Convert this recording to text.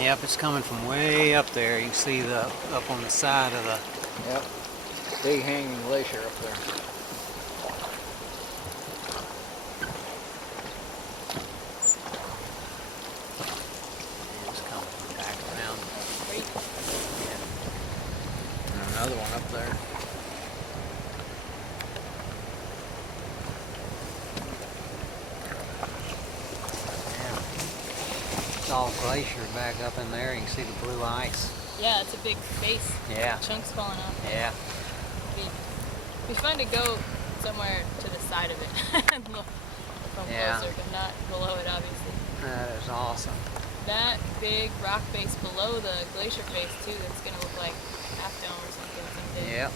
Yep, it's coming from way up there. You can see the up on the side of the. Yep. Big hanging glacier up there. It's coming back around. Great. Yeah. And another one up there. Yeah. It's all glacier back up in there. You can see the blue ice. Yeah, it's a big face. Yeah. Chunks falling off. Yeah. It'd be fun to go somewhere to the side of it and look from closer, but not below it, obviously. That is awesome. That big rock face below the glacier face too, that's gonna look like Half Dome or something someday. Yep.